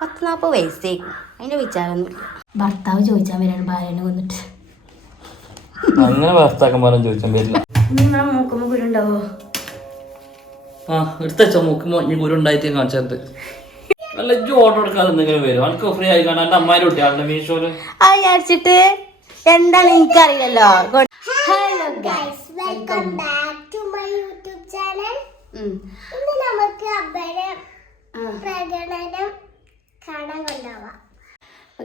പത്ത് നാൽപ്പത് വയസ്സേക്കും അതിന്റെ വിചാരമൊന്നുമില്ല ഭർത്താവ് ചോദിച്ചാൽ വരാണ് ഭാര്യനെ വന്നിട്ട്. അങ്ങനെ ഭർത്താക്കന്മാരും ചോദിച്ചാൽ വരില്ല. നിങ്ങളെ മൂക്കുമ്പോൾ കുരുണ്ടാവോ? ആ എടുത്തച്ച മൂക്ക് ഇനി കുരു ഉണ്ടായിട്ട് കാണിച്ചത്. അല്ല ഇജ്ജ് ഓർഡർ എടുക്കാതെ എന്തെങ്കിലും വരും. അനക്ക് ഫ്രീ ആയി കാണാൻ എന്റെ അമ്മാരുടെ കുട്ടിയാളുടെ മീഷോൽ ആ വിചാരിച്ചിട്ട് എന്താണ് എനിക്കറിയില്ലല്ലോ. Hello guys welcome back to my YouTube channel ഇന്ന് നമുക്ക് അബ്ബയുടെ പ്രകടനം കൊണ്ടുപോവാം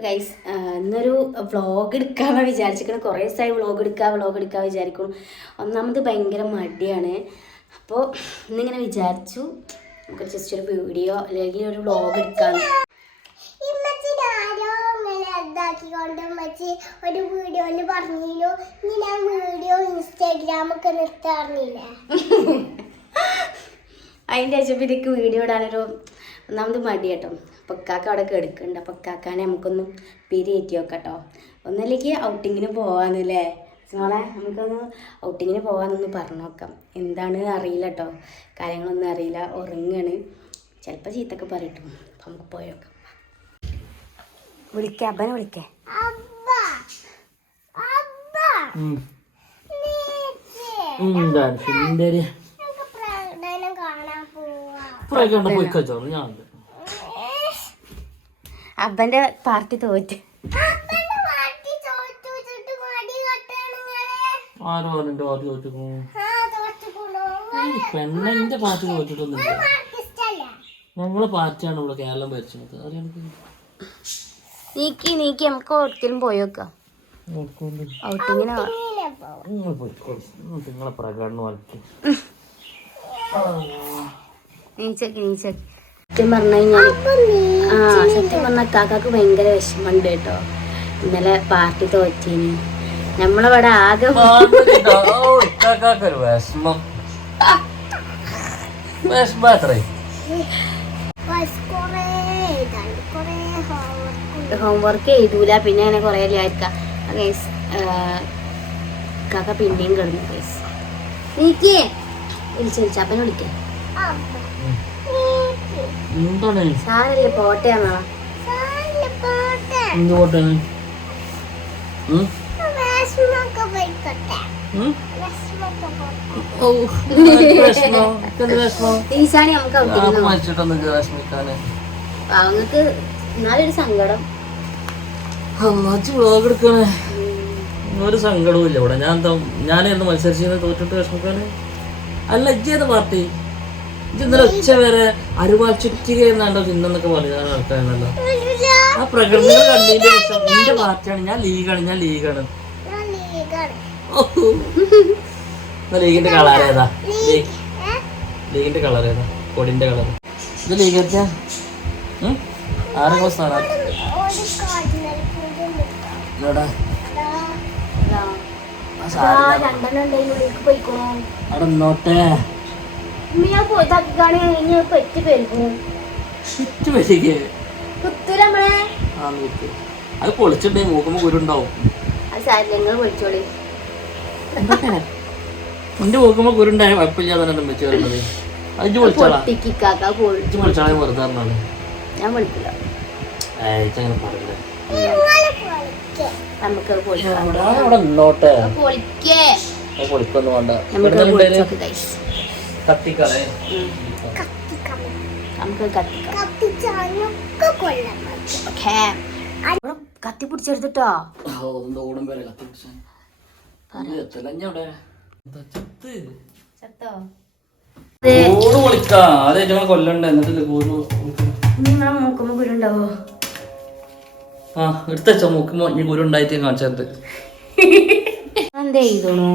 ഗൈസ് ഇന്നൊരു വ്ളോഗ് എടുക്കാമെന്ന് വിചാരിച്ചിരിക്കണം. കുറേ ദിവസമായി വ്ളോഗ് എടുക്കുക വ്ളോഗ് എടുക്കുക വിചാരിക്കണം ഒന്നാമത് ഭയങ്കര മടിയാണ്. അപ്പോൾ ഇന്നിങ്ങനെ വിചാരിച്ചു നമുക്ക് ജസ്റ്റ് ഒരു വീഡിയോ അല്ലെങ്കിൽ ഒരു വ്ളോഗ് എടുക്കാം. ഒരു വീഡിയോയിൽ പറഞ്ഞിരുന്നു. ഇനി ഞാൻ വീഡിയോ ഇൻസ്റ്റാഗ്രാമൊക്കെ നിർത്താറില്ലേ അതിന്റെ ശേഷം വീഡിയോ ഇടാനൊരു ഒന്നാമത് മടി കേട്ടോ. പൊക്കാക്ക അവിടെ കെടുക്കുന്നുണ്ട് അപ്പോൾ നമുക്കൊന്ന് പിരിയേറ്റി നോക്കാം കേട്ടോ ഒന്നല്ലെങ്കിൽ ഔട്ടിങ്ങിന് പോകാമെന്നല്ലേ മോളെ നമുക്കൊന്ന് ഔട്ടിങ്ങിന് പോകാമെന്നൊന്ന് പറഞ്ഞു നോക്കാം. എന്താണ് അറിയില്ല കേട്ടോ. കാര്യങ്ങളൊന്നും അറിയില്ല. ഉറങ്ങാണ്. ചിലപ്പോൾ ചീത്തൊക്കെ പറയട്ടു. അപ്പം നമുക്ക് പോയി നോക്കാം. വിളിക്കാം. അബനെ വിളിക്കേ. അബ്ബ. അബ്ബ. നീച്ചേ. നമുക്ക് പ്രകടനം കാണാൻ പോവാം. പോയി കച്ചോളൂ ഞാൻ അപ്പന്റെ പാർട്ടി തോറ്റ്. അബ്ബന്റെ ആരും ആ തോറ്റുകൊണ്ടു പെണ്ണിന്റെ ഞങ്ങളെ പാർട്ടിയാണ് ഇവിടെ കേരളം ഭരിച്ചത്. നീക്കി നീക്കി. നമുക്ക് ഒരിക്കലും പോയി നോക്കാം. ഔട്ടിങ്ങിന് പോവാം. ഇങ്ങനെ പോവാം നിങ്ങളെ പ്രകടനം നീച്ചക്ക് നീച്ചക്ക്. സത്യം പറഞ്ഞു കഴിഞ്ഞാൽ ആ സത്യം പറഞ്ഞ കാക്കാക്ക് ഭയങ്കര വിഷമമുണ്ട് കേട്ടോ. ഇന്നലെ പാർട്ടി തോറ്റീന്. നമ്മളവിടെ ആകെ വിഷമം. ഹോംവർക്ക് എഴുതൂല പിന്നെ അങ്ങനെ കുറേ ആയിരിക്കാം. ഗൈസ് കാക്ക പിന്നെയും കിടന്നു ഗൈസ് നീക്കേ വിളിച്ചു വിളിച്ചപ്പനെ വിളിക്കേ. എന്താണ്? സാരല്ലേ പോട്ടെ എന്ത് അവങ്ങൾക്ക് എന്നാലൊരു സങ്കടം. എടുക്കണേ ഒരു സങ്കടവും ഇല്ല ഇവിടെ. ഞാൻ ഞാനായിരുന്നു മത്സരിച്ചിരുന്ന തോറ്റിട്ട് വിഷമിക്കാന് അല്ല ഇജ്ജേത് പാർട്ടി? ഇന്നലെ ഉച്ച വരെ അരുവാൾ ചുറ്റിക എന്നാണ്ടോ ചിന്നെന്നൊക്കെ പറയുന്ന ആൾക്കാരാണല്ലോ. ആ പ്രകൃതി കണ്ടതിന്റെ ശേഷം നിന്റെ പാർട്ടിയാണ്. ഞാൻ ലീഗാണ് ഞാൻ ലീഗാണ്. ലീഗിന്റെ കളർ ഏതാ? ലീഗിന്റെ കളർ ഏതാ? കൊടിന്റെ കളർ. ഇത് ലീഗ് എത്തിയാ ആരെങ്കിലും സ്ഥാനാർത്ഥി എടാ അവിടെ നോട്ടെ ഞാൻ പോയി കഴിഞ്ഞ് പെറ്റ് പെരുക്കും ചുറ്റു വരികെ കുത്തൂല നമ്മളെ ആ നോക്ക് അത് പൊളിച്ചിട്ടേ നോക്കുമ്പോ കുരുണ്ടാവും. അത് സാരില്ല നിങ്ങൾ വിളിച്ചോളി എന്റെ നോക്കുമ്പോ കുരുണ്ടായ കുഴപ്പമില്ലാതെ തന്നെ വെച്ച് വരുന്നത് അത് ഇജ്ജ് വിളിച്ചാളെ വെറുതെ പറഞ്ഞാണ് ഞാൻ വിളിക്കില്ല അങ്ങനെ പറയില്ല? നമുക്ക് പൊളിക്കാം. പൊളിക്കൊന്നും വേണ്ട. കത്തിക്കളെ. നമുക്ക് കത്തി പിടിച്ചെടുത്തിട്ടോ? ഓടും വരെ കത്തി കൊല്ലണ്ട? എന്നിട്ടില്ലേ മൂക്കുമ്പോ കുരുണ്ടാവോ? ആ എടുത്തോ മൂക്കുമ്പോ കുരുണ്ടായിട്ട് കാണിച്ചത് എന്താ എഴുതണു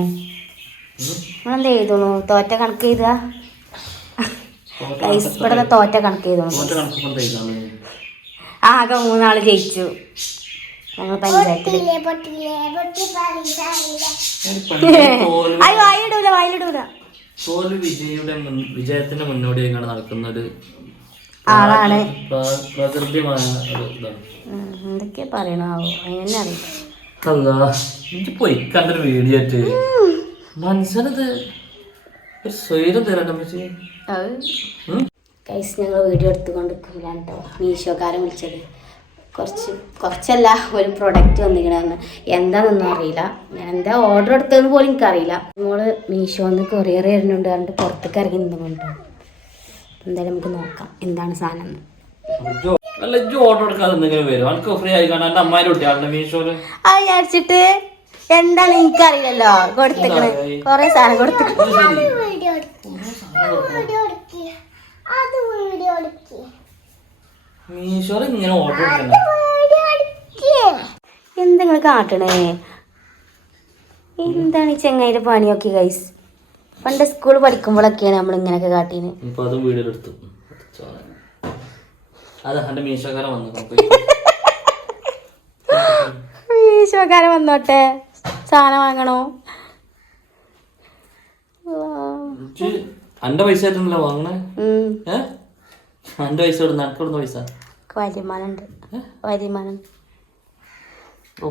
നിങ്ങളെന്താ ചെയ്തോളൂ തോറ്റ കണക്ക് ചെയ്താ ഗൈസ് ഇവിടെ തോറ്റ കണക്ക് കണക്കൊണ്ടായിക്കാണ് ആകെ മൂന്നാൾ ജയിച്ചു. ഞങ്ങൾ പഞ്ചായത്തിൽ. പൊട്ടില്ലേ പൊട്ടില്ലേ പൊട്ടി പറയില്ല അയ്യോ വായിലിടൂല വായിലിടൂല. തോൽവി വിജയുടെ വിജയത്തിന്റെ മുന്നോടിയായി നടക്കുന്ന ഒരു ആളാണ്. പ്രകൃതിമായ എന്തൊക്കെയാ പറയണോ അതിനെ അറിയാം പൊയ്ക്കാണ്ടൊരു വീഡിയോ ആയിട്ട്. ഒരു സ്വൈരം തരാൻ അമ്മച്ചി. അത് ഉം? കൈസ് ഞങ്ങൾ വീഡിയോ എടുത്തുകൊണ്ടിരിക്കുകയാണ് കേട്ടോ മീഷോക്കാരൻ വിളിച്ചത്. കുറച്ച് കുറച്ചല്ല ഒരു പ്രൊഡക്റ്റ് വന്നിരിക്കണമെന്ന് എന്താണെന്നൊന്നും അറിയില്ല. ഞാൻ എന്താ ഓർഡർ എടുത്തതെന്ന് പോലും എനിക്കറിയില്ല. നമ്മൾ മീഷോന്ന് കൊറിയർ വരുന്നുണ്ട് പറഞ്ഞിട്ട് പുറത്തേക്ക് ഇറങ്ങി നിന്നുകൊണ്ട്. എന്തായാലും നമുക്ക് നോക്കാം എന്താണ് സാധനം. ഓർഡർ എടുക്കാതെ എന്തെങ്കിലും വരും ഫ്രീ ആയി കാണാൻ കുട്ടിയാളുടെ മീഷോൽ ആ വിചാരിച്ചിട്ട് എന്താണ് എനിക്കറിയില്ലല്ലോ. കൊടുത്തിക്കണ്. കൊറേ സാധനം കൊടുത്തേക്കണ് അത് വീഡിയോ എടുക്ക്. വീഡിയോ വീഡിയോ എടുക്ക്. മീഷോൽ ഇങ്ങനെ ഓർഡർ എടുക്കണ്ട വീഡിയോ എടുക്ക്. എന്താ നിങ്ങൾ കാട്ടണേ? എന്താണ് ഈ ചെങ്ങായിന്റെ പണിയൊക്കെ ഗൈസ് പണ്ട് സ്കൂൾ പഠിക്കുമ്പോഴൊക്കെയാണ് നമ്മൾ ഇങ്ങനെയൊക്കെ കാട്ടീന് മീശോക്കാരൻ വന്നോട്ടെ. സാധനം വാങ്ങണോ? പൈസ ആയിട്ടല്ലോ വാങ്ങണേ. ഉം. ഏ? എന്റെ പൈസ ഇടുന്ന എനിക്ക് ഇടുന്ന പൈസ വരുമാനമുണ്ട് വരുമാനം ഓ.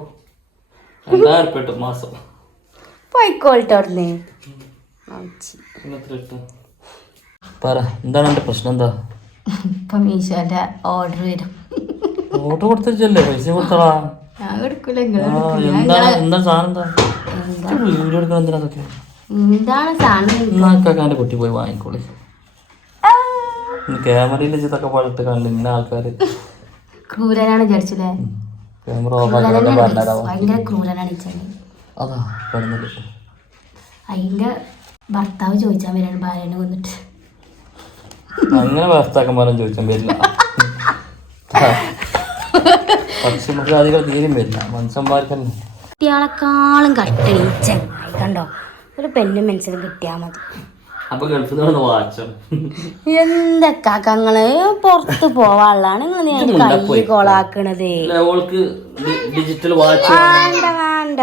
രണ്ടായിരം ഉറുപ്പിക കിട്ടും മാസം? പോയിക്കോളട്ടെ അവിടുന്ന്. പിന്നെ എത്ര കിട്ടും? പറ എന്താണ് പ്രശ്നം എന്താ? ഇപ്പൊ മീശോന്റെ ഓർഡർ വരും. ഓർഡർ കൊടുത്തല്ലേ പൈസ കൊടുത്തടാ ഞാൻ എടുക്കൂല എന്താ സാധനം വീഡിയോ എടുക്കാൻ എന്തിനാ അതൊക്കെ? എന്താണ് സാധനം കുട്ടി പോയി വാങ്ങിക്കോളി. ക്യാമറയിൽ ഇതൊക്കെ പഴത്ത് കാണില്ല ഇങ്ങനെ ആൾക്കാർ ക്രൂരനാണ് വിചാരിച്ചില്ലേ? ക്യാമറ ഓഫാക്കി പറഞ്ഞുതരാമോ ഭയങ്കര ക്രൂരനാണ് അതാ കിടന്നില്ല അതിന്റെ ഭർത്താവ് ചോദിച്ചാൽ വരാണ് ഭാര്യനെ കൊന്നിട്ട്. അങ്ങനെ ഭർത്താക്കന്മാരും ചോദിച്ചാൽ വരില്ല. പക്ഷെ നമുക്ക് അധികം തീരും വരില്ല മനുഷ്യന്മാർക്ക് തന്നെ. കുട്ടികളെക്കാളും കട്ടണി ചെങ്ങായി കണ്ടോ? ഒരു പെല്ലും മനസ്സിലും കിട്ടിയാൽ മതി. അപ്പൊ ഗൾഫിൽ നിന്ന് വാച്ചോ. എന്തൊക്കെ പുറത്ത് പോവാനുള്ളതാണ് നിങ്ങൾ കൈ കോളാക്കണത്. ഓൾക്ക് ഡിജിറ്റൽ വാച്ച് വേണ്ട വേണ്ട.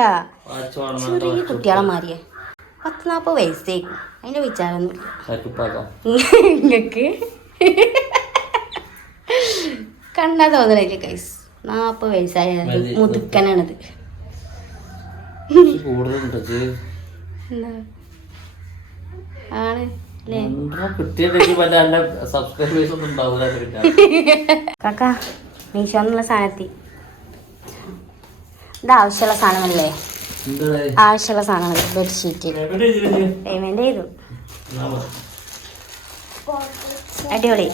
ചെറിയ കുട്ടികളെ മാറിയേ പത്ത് നാപ്പത് വയസ്സേക്കും. അതിന്റെ വിചാരം നിങ്ങക്ക് കണ്ടാ തോന്നണില്ലേ കൈസ് നാൽപ്പത് വയസ്സായ മതി. മുതുക്കനാണത്. ആണ് കാക്ക മീഷോന്നുള്ള സാധനത്തി. ഇത് ആവശ്യമുള്ള സാധനമല്ലേ ആവശ്യമുള്ള സാധനമാണ് ബെഡ്ഷീറ്റ്? പേയ്മെന്റ് ചെയ്തു. അടിപൊളി.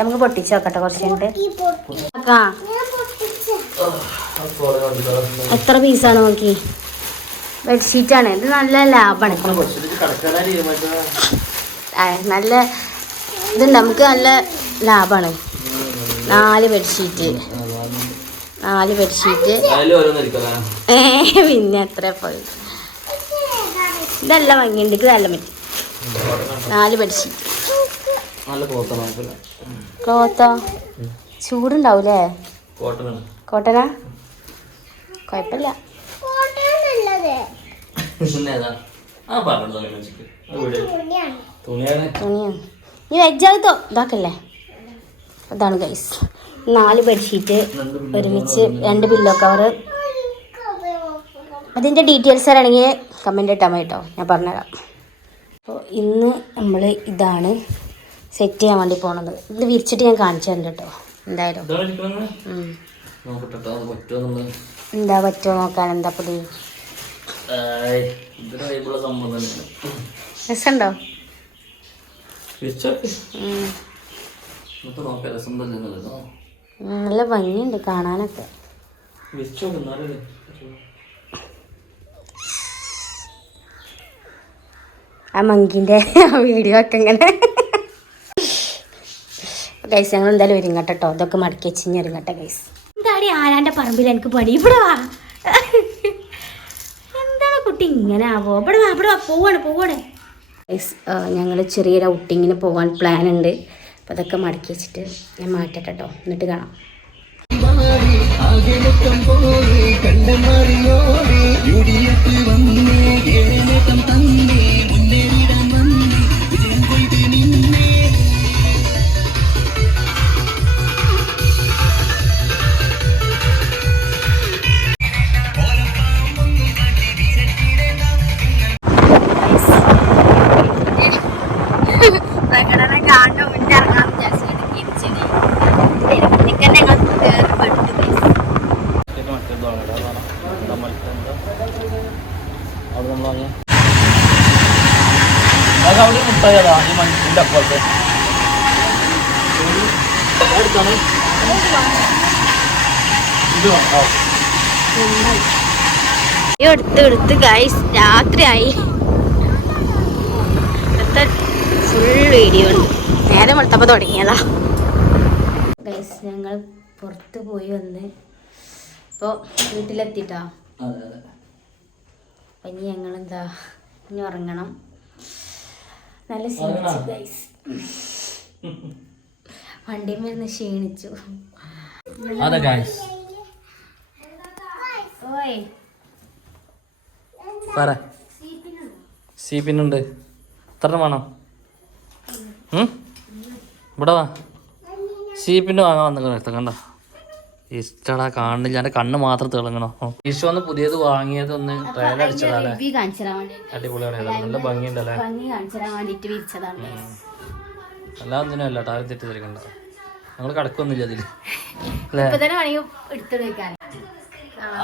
നമുക്ക് പൊട്ടിച്ചു നോക്കട്ടെ കുറച്ച് കഴിഞ്ഞിട്ട്. എത്ര പീസാണ് നോക്കി? ബെഡ്ഷീറ്റാണ് ഇത് നല്ല ലാഭാണ് നല്ല ഇതുണ്ട് നമുക്ക് നല്ല ലാഭാണ് നാല് ബെഡ്ഷീറ്റ് നാല് ബെഡ്ഷീറ്റ്. ഏ പിന്നെ എത്ര പോയി? ഇതെല്ലാം ഭംഗിയുണ്ട് ഇത് നല്ല പറ്റി. നാല് ബെഡ്ഷീറ്റ് ക്ലോത്തോ ചൂടുണ്ടാവൂലേ? കോട്ടനാണ് കോട്ടനാ? കുഴപ്പമില്ല. തുണിയാണ്. നീ വെജാകത്തോ ഇതാക്കല്ലേ? അതാണ് ഗൈസ് നാല് ബെഡ്ഷീറ്റ് ഒരുമിച്ച് രണ്ട് പില്ലോ കവറ് അതിന്റെ ഡീറ്റെയിൽസ് ആണെങ്കിൽ കമന്റ് ഇട്ടാൽ മതി കേട്ടോ ഞാൻ പറഞ്ഞുതരാം. അപ്പോൾ ഇന്ന് നമ്മൾ ഇതാണ് സെറ്റ് ചെയ്യാൻ വേണ്ടി പോണത്. ഇത് വിരിച്ചിട്ട് ഞാൻ കാണിച്ചു തരുന്നുണ്ട് കേട്ടോ എന്തായാലും. നോക്കട്ടെ ട്ടോ, അത് പറ്റുമോ നമ്മൾ എന്താ പറ്റുമോ നോക്കാൻ? എന്താ പൊടി? ഇതിന് കൈപ്പുള്ള സംഭവം തന്നെയാണ്. രസമുണ്ടോ? നല്ല ഭംഗിയുണ്ട് കാണാനൊക്കെ. ആ മങ്കിന്റെ വീഡിയോ ഒക്കെ ഇങ്ങനെ. ഗൈസ് ഞങ്ങൾ എന്തായാലും ഒരുങ്ങട്ടോ ഇതൊക്കെ മടക്കി വെച്ച് ഇനി ഒരുങ്ങട്ടെ ഗൈസ് എന്താടി ആരാന്റെ പറമ്പിൽ എനിക്ക് പണി? ഇവിടെ വാ. എന്താണ് കുട്ടി ഇങ്ങനെ ആവോ? ഇവിടെ വാ ഇവിടെ വാ. പോവാണ് പോവാണ്. ഞങ്ങൾ ചെറിയൊരു ഔട്ടിങ്ങിന് പോകാൻ പ്ലാൻ ഉണ്ട്. അപ്പോൾ അതൊക്കെ മടക്കി വെച്ചിട്ട് ഞാൻ മാറ്റട്ടെ കേട്ടോ എന്നിട്ട് കാണാം. കണ്ടമാറിയോടി യുഡിയത്തിൽ വന്നേ ഏഴ് നേട്ടം ഇറങ്ങാൻ അവിടെ നമ്മൾ വാങ്ങിയ അത് അവിടെ മുട്ടായി ഈ മണ്ണിന്റെ അപ്പുറത്തെ എടുത്ത് എടുത്ത് ഗൈസ് രാത്രിയായി. ഫുൾ വീഡിയോ ഉണ്ട്. നേരെ വെളുത്തപ്പോൾ തുടങ്ങിയതാ. ഗൈസ് ഞങ്ങൾ പുറത്ത് പോയി വന്ന് ഇപ്പോൾ വീട്ടിലെത്തിട്ടാ? അപ്പം ഇനി ഞങ്ങൾ എന്താ ഇനി ഉറങ്ങണം. നല്ല? ക്ഷീണിച്ചു ഗൈസ് വണ്ടിയിൽ നിന്ന് ക്ഷീണിച്ചു. പറ. സി പിന്നുണ്ട്. എത്ര വേണം? ഇവിടെ വാ. സി പിന്നെ വാങ്ങാൻ വന്നിട്ട് കണ്ട? ഇഷ്ടടാ കാണുന്നില്ല. എന്റെ കണ്ണ് മാത്രം തിളങ്ങണോ? ഈശോ ഒന്ന് പുതിയത് വാങ്ങിയത് ഒന്ന് ട്രയൽ അടിച്ചതാണ്. അടിപൊളിയാണ് നല്ല ഭംഗിയുണ്ടല്ലേ? എല്ലാം ഒന്നിനും അല്ല ടാരം തെറ്റിദ്ധരിക്കണ്ട. ഞങ്ങൾ കിടക്കൊന്നുമില്ല അതിൽ.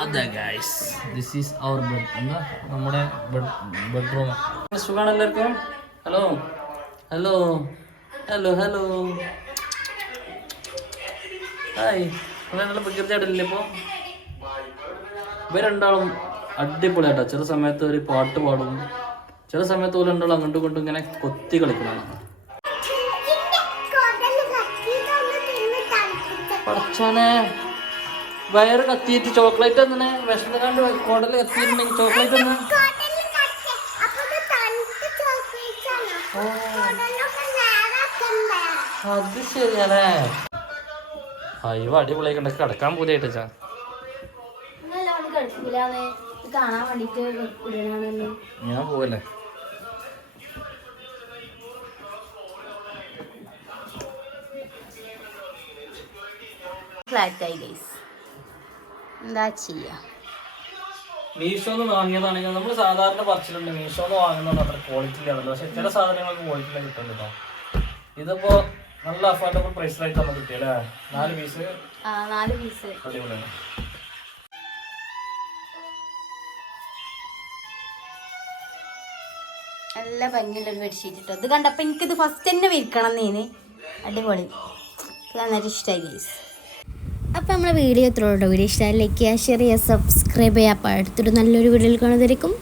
അതെ guys this is our bed എന്താ നമ്മുടെ ബെഡ്റൂം സുഖമാണ് എല്ലാവർക്കും? Hello hello hello hello hi നല്ല പ്രകൃതിയായിട്ടില്ലേ ഇപ്പോൾ ഇവർ രണ്ടാളും അടിപൊളിയാട്ടോ ചില സമയത്ത് ഒരു പാട്ട് പാടും. ചില സമയത്ത് പോലെ രണ്ടാളും അങ്ങോട്ടും ഇങ്ങോട്ടും ഇങ്ങനെ കൊത്തി കളിക്കുന്നതാണ് പഠിച്ചോനെ വയറ് കത്തിയിട്ട് ചോക്ലേറ്റ് തന്നെ. വിഷമക്കാണ്ട് കുടൽ കത്തിയിട്ടുണ്ടെങ്കിൽ ചോക്ലേറ്റ് തന്നെ. അത് കത്തി അയ്യോ അടിപൊളിയായി ഉണ്ട് കിടക്കാൻ പോലെയായിട്ട് ചാ ഞാൻ പോവല്ലേ? എന്താ ചെയ്യാ? മീഷോന്ന് വാങ്ങിയതാണെങ്കിൽ നമ്മൾ സാധാരണ പറിച്ചിട്ടുണ്ട്. മീഷോന്ന് വാങ്ങുന്നുണ്ട് അത്ര ക്വാളിറ്റി ഇല്ലാണല്ലോ പക്ഷെ ചില സാധനങ്ങൾക്ക് ക്വാളിറ്റി കിട്ടുന്നുണ്ടോ കേട്ടോ ഇതിപ്പോ നല്ല അഫോർഡബിൾ പ്രൈസിലായിട്ട് നമുക്ക് കിട്ടിയല്ലേ നാല് പീസ് നാല് പീസ് അടിപൊളിയാണ്. നല്ല ഭംഗിയുള്ള ഒരു ബെഡ്ഷീറ്റ് ഇട്ടോ. ഇത് കണ്ടപ്പോൾ എനിക്കിത് ഫസ്റ്റ് തന്നെ വിരിക്കണം നീന്. അടിപൊളി. നന്നായിട്ട് ഇഷ്ടമായി ഗൈസ് അപ്പോൾ നമ്മളെ വീഡിയോ എത്ര വീഡിയോ ഇഷ്ടമായി ലൈക്ക് ചെയ്യുക ഷെയർ ചെയ്യുക സബ്സ്ക്രൈബ് ചെയ്യുക. അപ്പോൾ അടുത്തൊരു നല്ലൊരു വീഡിയോയിൽ കാണുന്നതായിരിക്കും.